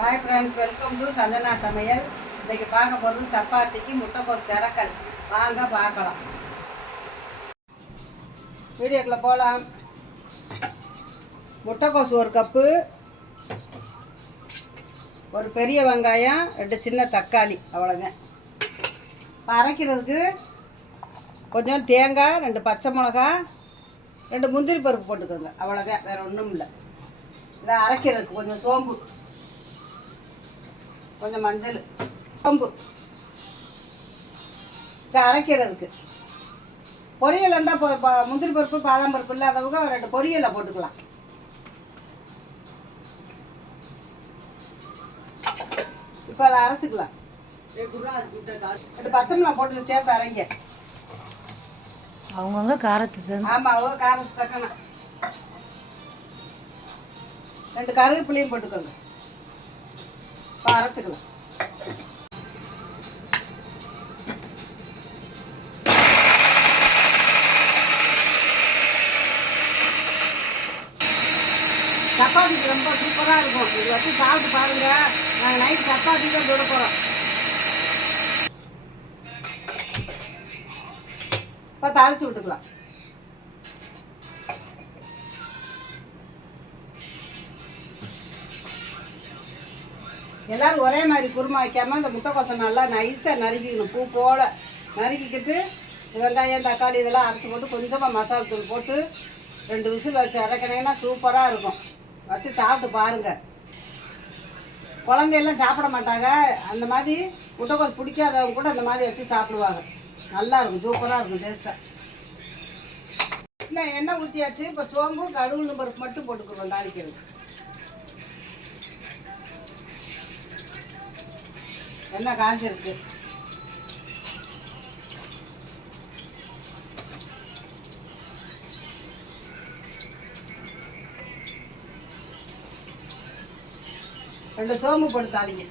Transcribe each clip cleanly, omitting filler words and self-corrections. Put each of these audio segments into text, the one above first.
Hi friends, welcome to Santhana சமையல். இன்றைக்கி பார்க்க போகிறது சப்பாத்திக்கு முட்டைக்கோஸ் திறக்கல். வாங்க பார்க்கலாம். வீடியோக்குள்ளே போகலாம். முட்டைக்கோஸ் 1 கப்பு, ஒரு பெரிய வெங்காயம், 2 சின்ன தக்காளி, அவ்வளோதான். அரைக்கிறதுக்கு கொஞ்சம் தேங்காய், 2 பச்சை மிளகா, 2 முந்திரி பருப்பு போட்டுக்கோங்க. அவ்வளோதான், வேறு ஒன்றும் இல்லை. இதை அரைக்கிறதுக்கு கொஞ்சம் சோம்பு, கொஞ்சம் மஞ்சள், சோம்பு. இதை அரைக்கிறதுக்கு பொரியல் இருந்தால் முந்திரி பருப்பு பாதாம் பருப்பு இல்லாதவங்க 2 பொரியலை போட்டுக்கலாம். இப்போ அதை அரைச்சிக்கலாம். 2 பச்சை மிளகா போட்டு சேர்த்து அரைங்க. அவங்கவுங்க காரத்துக்கு. ஆமாம், அவங்க காரத்துக்கு தக்கணும். 2 கருவேப்பிலையும் போட்டுக்கோங்க. இப்போ அரைச்சிக்கலாம். சப்பாத்திக்கு ரொம்ப சூப்பராக இருக்கும். இது வச்சு சாப்பிட்டு பாருங்கள். நாங்கள் நைட் சப்பாத்தி தான் சுட போகிறோம். இப்போ தாளித்து விட்டுக்கலாம். எல்லோரும் ஒரே மாதிரி குருமா வைக்காமல் இந்த முட்டைக்கோசை நல்லா நைஸாக நறுக்கிக்கணும். பூ போல் நறுக்கிக்கிட்டு வெங்காயம் தக்காளி இதெல்லாம் அரைச்சி போட்டு கொஞ்சமாக மசாலா தூள் போட்டு 2 விசில் வச்சு இறக்கினீங்கன்னா சூப்பராக இருக்கும். வச்சு சாப்பிட்டு பாருங்கள். குழந்தையெல்லாம் சாப்பிட மாட்டாங்க. அந்த மாதிரி முட்டைக்கோஸ் பிடிக்காதவங்க கூட அந்த மாதிரி வச்சு சாப்பிடுவாங்க. நல்லாயிருக்கும், சூப்பராக இருக்கும், டேஸ்ட்டாக. இல்லை, எண்ணெய் ஊற்றியாச்சு. இப்போ சோம்பு கடுகு பருப்பு மட்டும் போட்டுக்குவோம் தாளிக்கிறது. எண்ணெய் காஞ்சிருச்சு. ரெண்டு சோம்பு போட்டு தாளிங்க.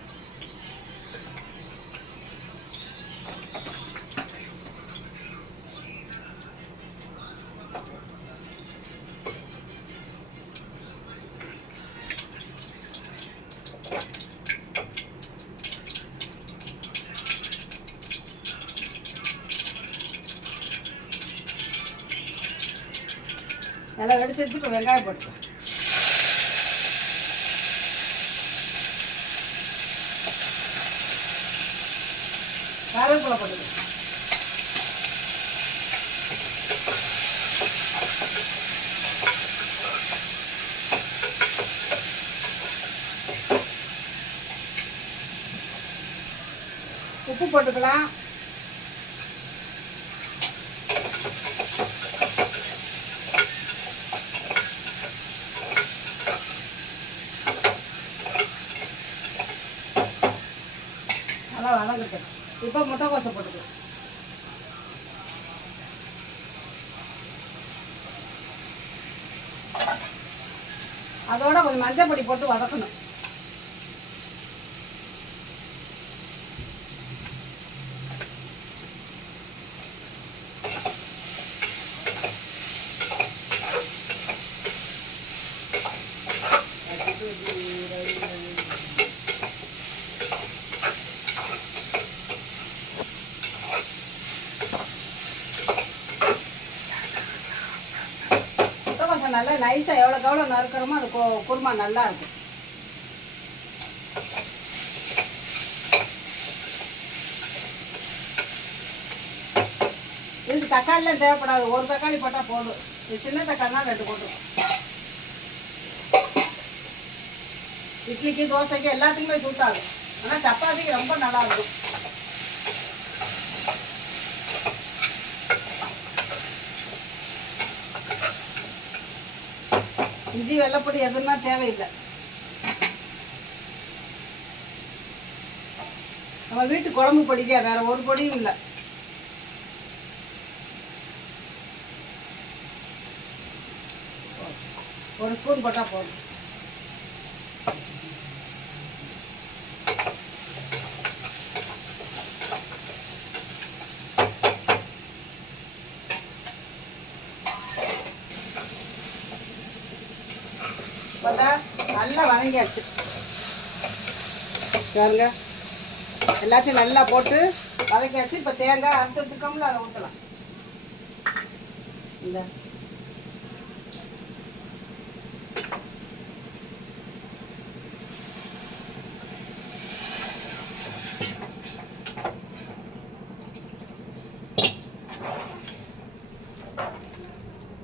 நல்லா வெடிச்சிருச்சு. இப்போ வெங்காயம் போட்டு கருவேப்பிலை போட்டு உப்பு போட்டுக்கலாம். நல்லா வதங்கட்டும். இப்போ முட்டைக்கோசை போட்டுக்கலாம். அதோட கொஞ்சம் மஞ்சள் பொடி போட்டு வதக்கணும். நல்லா நைஸாக எவ்வளோ நறுக்கிறோமோ அது குருமா நல்லா இருக்கும். இதுக்கு தக்காளிலாம் தேவைப்படாது. 1 தக்காளி போட்டால் போதும். இது சின்ன தக்காளினா 2 போட்டுரும். இட்லிக்கு தோசைக்கு எல்லாத்துக்குமே சூட் ஆகும். ஆனால் சப்பாத்திக்கு ரொம்ப நல்லா இருக்கும். இஞ்சி வெள்ளைப்பொடி எதுவுமே தேவையில்லை. நம்ம வீட்டு குழம்பு பொடிக்க வேற ஒரு பொடியும் இல்லை. ஒரு ஸ்பூன் போட்டால் போதும். நல்லா வதங்கியாச்சு. பாருங்க எல்லாத்தையும் நல்லா போட்டு வதக்கியாச்சு. இப்போ தேங்காய் அரைச்சி வச்சுருக்கோம்ல அதை ஊற்றலாம். இந்த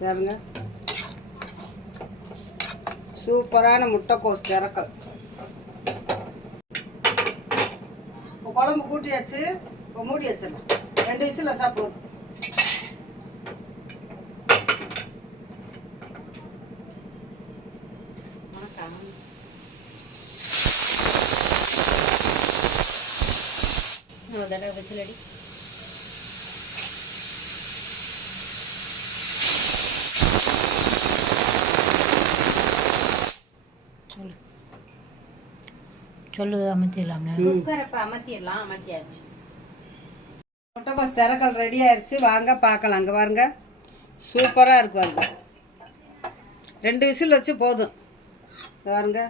பாருங்க சூப்பரான முட்டைக்கோஸ் திறக்கல். இப்போ குழம்பு கூட்டியாச்சு. இப்போ மூடி வச்சிடலாம். 2 விசில் வச்சா போதும். தடவை விசிலடி. சொல்லு அமர்த்திடலாம். குக்கரை இப்போ அமர்த்திடலாம். அமர்த்தியாச்சு. முட்டைக்கோஸ் திறக்கல் ரெடி ஆயிடுச்சு. வாங்க பார்க்கலாம். அங்கே பாருங்க சூப்பராக இருக்கும். அது 2 விசில் வச்சு போதும். பாருங்க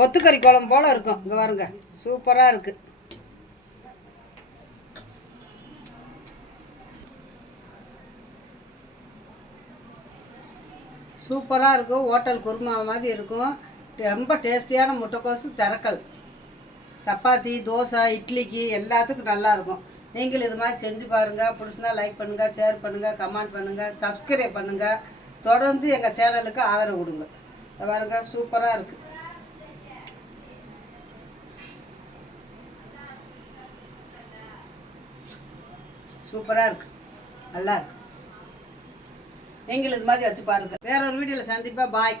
கொத்துக்கறி குழம்பு போல் இருக்கும். இங்கே பாருங்க சூப்பராக இருக்குது. சூப்பராக இருக்கும். ஹோட்டல் குருமா மாதிரி இருக்கும். ரொம்ப டேஸ்டியான முட்டைக்கோசு திறக்கல். சப்பாத்தி, தோசை, இட்லிக்கு எல்லாத்துக்கும் நல்லாயிருக்கும். நீங்களும் இது மாதிரி செஞ்சு பாருங்கள். பிடிச்சினா லைக் பண்ணுங்கள், ஷேர் பண்ணுங்கள், கமெண்ட் பண்ணுங்கள், சப்ஸ்கிரைப் பண்ணுங்கள். தொடர்ந்து எங்கள் சேனலுக்கு ஆதரவு கொடுங்க. பாருங்க சூப்பராக இருக்குது. சூப்பராக இருக்குது. நல்லா இருக்கு. நீங்களும் இது மாதிரி வச்சு பாருங்கள். வேற ஒரு வீடியோவில் சந்திப்பா. பாய்.